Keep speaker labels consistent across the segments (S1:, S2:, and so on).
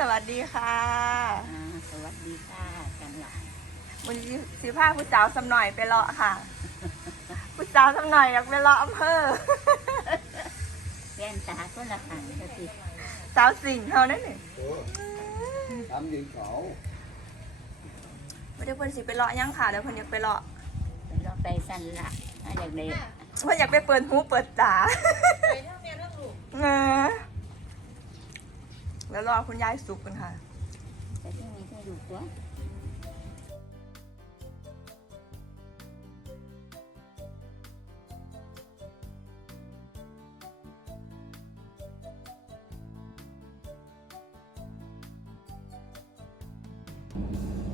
S1: สวัสดีค่ะ
S2: อ่าสวัสดีค่ะจันหลาน
S1: วันนี้สิพาผู้สาวสำหน่อยไปเลาะค่ะ ผู้สาวสำหน่อยอยากไปเลาะอำเภอ
S2: แว่นตาก็ละขันก็สิ
S1: สาวสิงห์เขานั่นนี่
S3: ทำยิงเขา
S1: ไม่ได้เพิ่นสิไปเลาะยังค่ะเดี๋ยวเพิ่นอยากไปเลาะ
S2: เป็นเราไปสันละถ้าอยากได้
S1: เพิ่นอยากไปเปิดหูเปิดตาเออ แล้วรอคุณยายสุกกันค่ะ
S2: แต่ที่มีให้ดูตัว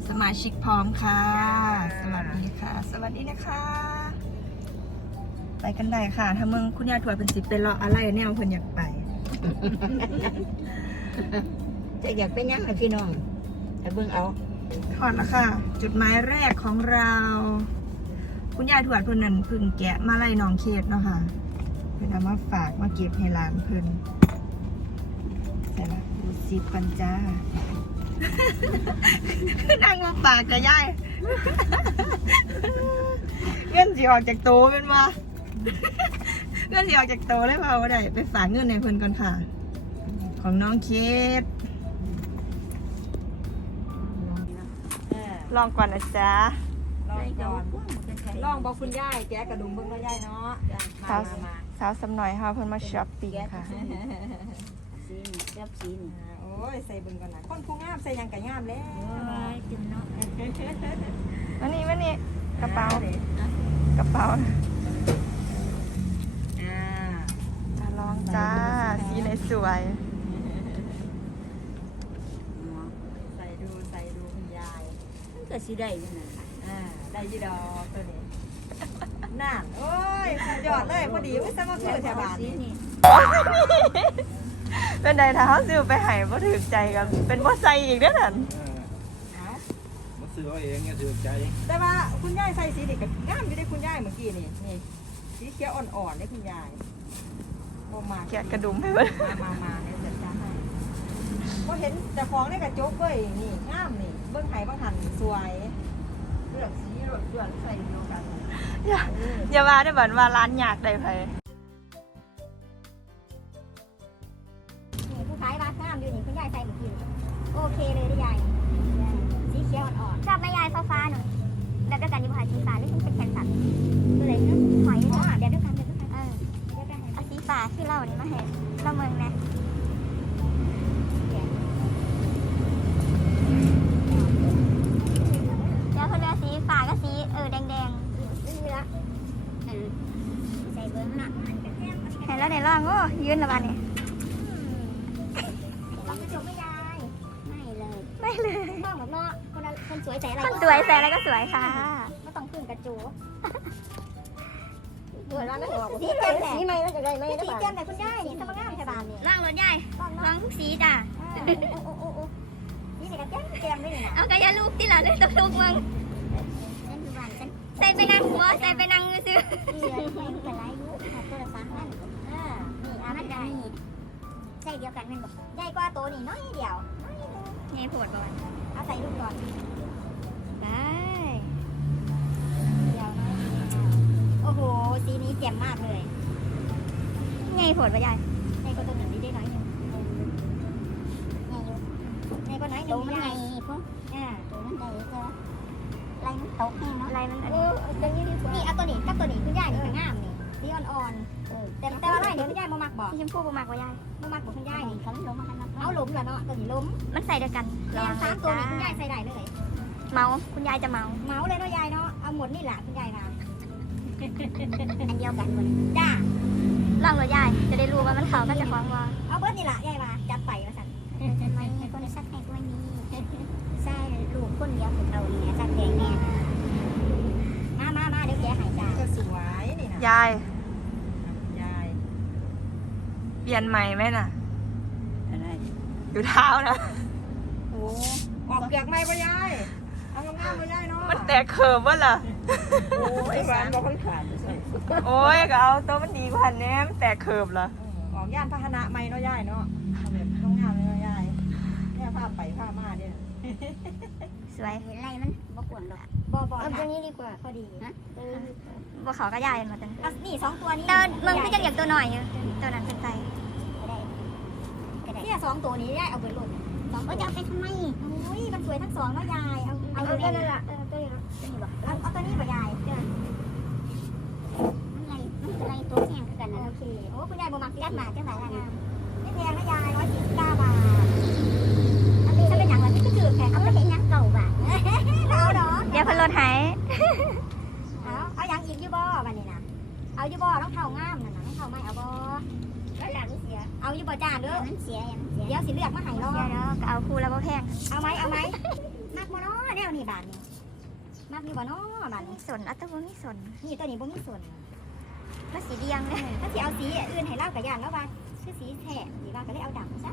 S1: สมาชิกพร้อมค่ะ สวัสดีค่ะ สวัสดีนะคะ ไปกันได้ค่ะ ถ้ามึงคุณยายถวายเป็นสิบเป็นเลาะอะไรเนี่ยเพิ่นอยากไป
S2: จะอยากเป็นยังไงพี่น้องแต่เบิ่งเอา
S1: ถอดล้วค่ะ จุดหมายแรกของเรา คุณยายถวดเพิ่นนั่นพึ่งแกะมาไล่น้องเคสเนาะค่ะเพิ่นเอามาฝากมาเก็บให้หลานเพิ่นแต่ละดูสิปัญจ้านั่งมาฝากจะยายเงินสิออกจากโตเป็นว่าเงินสิออกจากโตะเลยเปล่าได้ไปฝากเงินในเพิ่นก่อนค่ะ ของน้องเคสลองก่อนนะจ๊ะ
S2: ลองก่อน
S4: ลองบอกคุณย่ายแกะกระดุมเบิ่งแล้วย่ายเนาะ
S1: สาว
S4: มามา
S1: สาวสำหน่อยค่ะเพิ่นมาช้อปปิ้งค่ะ
S2: สีนี่เรียบสีนี่
S4: อ่าโอ้ยใส่เบิ่งก่อนนะคนผู้งามใส่หยังกะงามแล้ว
S2: โอ้ยจุนเนาะ
S1: มานี่มานี่กระเป๋า
S4: อ่
S1: กระเป๋าาอะลองจ้าสีไหนสวย
S4: ใส่ดูใส่ดูคุณยาย
S2: มัน ก็สิได้อยู่นั่นล่ะ
S4: อ่าได้อยี่ดอกตัวนี้นั่นโอ้ยยอดเลยพอดีอุ้ยสมาคือแถวบ้าน
S2: สี
S4: นี่
S2: นี่
S1: เป็นไดถ้าเขาซื้อไปให้บ่ถูกใจกันเป็นบ่ใส่อีกเด้อนั่น
S4: เอา
S3: มาซื้อเอาเองเนี่ยถือใจ
S4: แต่ว่าคุณยายใส่สีนี่ก็งามอยู่ได้คุณยายเมื่อกี้นี่นี่สีเขียวอ่อนๆได้คุณยายบ่มาก
S1: แกะกระดุมให้เพิ่น
S4: มามามาเดี๋ยวจัดการให้ ก็เห็นแต่ของในกระจกเว้ยนี่งามนี่ เบิ้งไห้บางหันสวยเลือกสีรถเลือกใส่เดียวกัน
S1: อย่าอย่าว่าได้อเหมือนว่าร้านยากได้ไผ
S5: นี่ผู้ขายร้านงามอยู่นี่คุณยายใส่เมื่อกี้โอเคเลยได้ยายสีเขียวอ่อนๆชอบแม่ยายฟ้าฟ้าๆหน่อยแบบเดียวกันยี่ห้อสีฟ้าหรือเป็นแคนสันตัวไหนก็หอยอ๋อเดี๋ยวเดียวกันเดี๋ยวเดียวกันเออเดี๋ยวเดียวกันเอาสีฟ้าคือเรานี่มาให้เราเมืองนะเดี๋ยวคนเดียวสีฟ้าก็สีเออ แดงแดงๆนี่ละเออใส่เบิ้งนะเห็นแล้วในร่างโอ้ยืนละวันนี้ต้องกระจกไม่ยายไม่เลยไม่เลยต้องแบบเนาะคนละคนสวยใส่อะไรคนสวยใส่อะไรก็สวยค่ะไม่ต้องพึ่งกระจูสวยแล้วนะสีแจ่มแหละสีไม่แล้วจะได้ไม่สีแจ่มแต่คุณยายนี่สมงามใช่บ้านนี่
S6: ล่างรถใหญ่
S5: ต้อง
S6: ลอ
S5: เนาะ
S6: งทุกสีจ้ะ
S5: โอ้โอ้โอ้นี่แต่กระแจ่มแจ่มด้วยนี่นะ
S6: เอากระยาลูกที่หลังเลยตัวลูกมึง
S5: ฉันคือบ้านฉัน
S6: ใส่ไปนั่งหัวใส่ไปนั่งซื้อ
S5: เรียนไม่เป็นไรยุค่ะตัวละสามพันอ่านี่อามันจะมีใส่เดียวกันแมันบอกใหญ่กว่าตัวนี่น้อยเดียวน้อยนึง
S6: ไงปวดก่อน
S5: เอาใส่ลูกก่อน
S6: ได้
S5: เดียวน้อยโอ้โหสีนี้แจ่มมากเลย
S6: ไงปวดปะยาย
S5: ในก็ตัวหนึ่งได้น้อยหนึ่งในก็น้อยหนึ่งตัวมันไงพวกอ่าตัวมันใหญ่ก็ลายมันตกแห้งเนาะ
S6: อะไรมันอัน
S5: เอ
S6: นี้
S5: อตัวนี้นี่เอาตัวนี้กับตัวนี้คุณยายนี่ก็งามนี่สีอ่อนๆเออแต่แต่ว่าน้อยเดี๋ยวคุณยายมามักบอก
S6: สีชมพูประมากกว่ายาย
S5: มามักบอกคุณยายนี่เขาล้มมาคันเอาล้มแล้วเนาะตัวนี้ล้ม
S6: มันใส่เดียวกัน
S5: แม่สามตัวนี้คุณยายใส่ได้เลย
S6: เมาคุณยายจะเมา
S5: เมาเลยเนาะยายเนาะเอาหมดนี่แหละคุณยายนะอันเดียวกันหมดจ้า
S6: ล่างรถยายจะได้รู้ว่ามันเขาก็จะคล้องว่า
S5: เอาเบิร์ดนี่แหละยายมาจัดไปมาสั่นทำไมคนซักให้ก็ไม่มีใช่ลูกคนเดียวของเราเนี่ยซักแดงแน่มามามาเดี๋ยวแกหายจ้า
S4: ก็สว ยนี่นะ
S1: ยาย
S4: ยาย
S1: เปลี่ยนใหม่ไหมน่ะ
S2: อะไร
S1: อยู่เท้านะ
S4: โอ้ออกเปลือกไม้ปะยายเอางามๆปะยายเนาะ
S1: มันแตกเขิบวะล่ะ
S4: โอ้ย
S2: หวา
S4: สานม
S2: บ่ค่อยขาดใส่
S1: โอ้ยก็เอาตัวมันดีกว่าหันแหน่มันแตกเขิบล่ะ
S4: ออกย่านพาหนะไม้เนาะยายเนาะเอาแบบต้องงามเลยเนาะยายเนี่ยพา
S6: วย
S7: เห็นไรมันบ่กวนดอก
S5: บ่บ่
S6: เอาตัวนี้ดีกว่า
S5: พอดี
S7: ฮะ
S6: บ่เขาก็ยายมาตัน
S5: เอานี่สองตัวนี้
S6: เดินมึงก็จะอยากตัวหน่อยอยู่ตัวนั้นเป็นใจ
S7: ก็ได้
S5: เนี่ยสองตัวนี้ยายเอาไปหล่นสอง
S7: ก็
S5: ตัว
S7: จะเอาไปทำไม
S5: อุ้ยมันสวยทั้งสองแล้วยายเอาเอา
S7: เอา
S5: ตัว
S7: ตัว
S5: นี้
S7: นี้ละเออตัวนี้ละตัวนี้บ่
S5: เอาเอาตัวนี้ป่ะยาย
S7: มันไรมันเป็นไรตัวแข็งคือกันนะ
S5: โอเคโอ้คุณยายบ่มัก
S7: จัดมาจังหวะนั้น
S5: ไม่แพงนะยายร้อยสี่สิบเก้าบาท
S7: อา
S5: ยู
S7: บ
S5: อต้องเท่างามนั่นนะต้องเท่าไม่เอาบอ
S7: แล้วหลังเสีย
S5: เอายูบอจ้าเด้อ
S7: มันเสียยังเสีย
S5: เดี๋ยวสิเลือกมาให้รอ
S6: เดี๋ยวเดี๋ยวก็เอาคู่แล้วบ่แพง
S5: เอาไหมเอาไหมมักบ่เนาะแนวนี้บาทนี้มักอยู่บ่เนาะบาท
S6: มี
S5: นี้
S6: สนอัตบ่มีสน
S5: นี่ตัวนี้บ่มีส่วน
S6: ก็สีเดียงเลย
S5: ถ้าสิเอาสีอื่นให้เล่ากับยานแล้วว่าคือสีแท้สีว่าก็เลยเอาดำซะ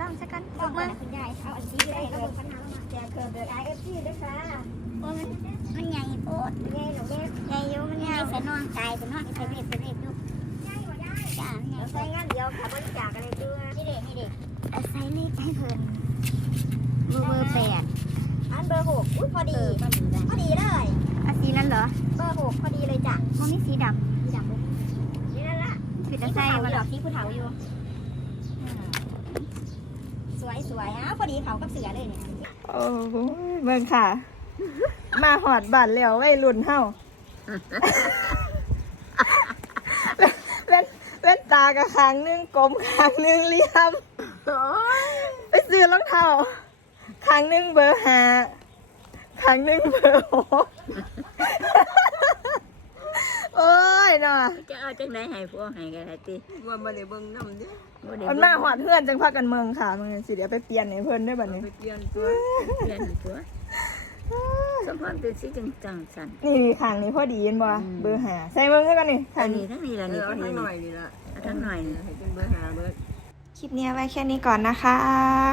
S6: ลองสักกัน
S5: ล
S6: ล
S5: อ
S6: องง
S5: มา
S6: มา
S5: คุณยายเอาอันสีได้แล้วเบิ่งปัญหาแล้วมาแจกเกิดเดือดไอเอฟซีด้วยค่ะ
S7: โอ้มันมันใหญ่โพด
S5: ยายหนูเด้
S6: ใหญ่อยู่มัน
S7: ใหญ่
S6: ย
S7: ใส่นอนตายเป็นนอนใส่เล็บเป็นเล็บดู
S5: ยายบ่ยาย
S7: จ้าใหญ่
S5: เดี๋ย
S7: ใส่
S5: ใส่งานเดียวค่ะบริจาคอะไรด้วย
S7: นี่เด็กนี่เด็ก
S6: เอาใส่เลขให้เพิ่น
S7: เบอร์แปด
S5: อันเบอร์หกอุ้ยพอดี
S7: เออมันอยู่ได้
S5: พอดีเลย
S6: เอาสีนั้นเหรอ
S5: เบอร์หกพอดีเลยจ้ะ
S6: มันมีสีดำ
S5: สีดำนี่นั่นละำ
S6: คือจะใส่
S5: ผู้เฒ่า
S6: มาหรอ
S5: ที่ผู้เฒ่าอยู่สวยสวยอ้าวพอดีเขากับเสือเลยเนี่ย
S1: โอ้โหเบิ่งค่ะ มาหอดบัตรแล้วไว้รุ่นเฮาเล่นเล่นตากระคางหนึงกลมคางหนึงเหลี่ยมไปซื้อรองเท้าคางหนึงเบอร์ห้าคางหนึงเบอร์หกโอ้ยเนาะ
S2: จะเอาจังไดให้พวกให้กันติ
S3: ว่าบ่ได้เบิ่งนำเด้
S2: บ่ได้
S1: มันมาหอดเพื่อนจังพากันเมืองค่ะมึงสิเดี๋ยวไปเปลี่ยนให้เพิ่นได้บัดนี้
S3: ไปเปลี่ยนตัว
S2: เปลี่ยนตัว สมพรเป็นสิจังจังสัน
S1: นี่มีคางนี้พอดีเห็นบ่เบอร์ห้าใส่เบิ่งให้กันนี่
S2: อั
S1: คาง
S2: น
S1: นี้
S2: นี้ ทั้งนี้
S3: เอ
S2: ละ
S3: อ
S2: นี่
S3: เอา
S2: ทั้ง
S3: ทั้งห
S2: นี้
S3: น่อยนี่ล่ะ
S2: เอาทั้งหน่อยนี่
S3: ให้เป็นเบอร์หาเบอร์
S1: คลิปนี้เอาไว้แค่นี้ก่อนนะคะ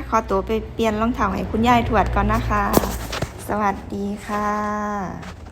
S1: ขอตัวไปเปลี่ยนรองเท้าให้คุณยายถวดก่อนนะคะ สวัสดีค่ะ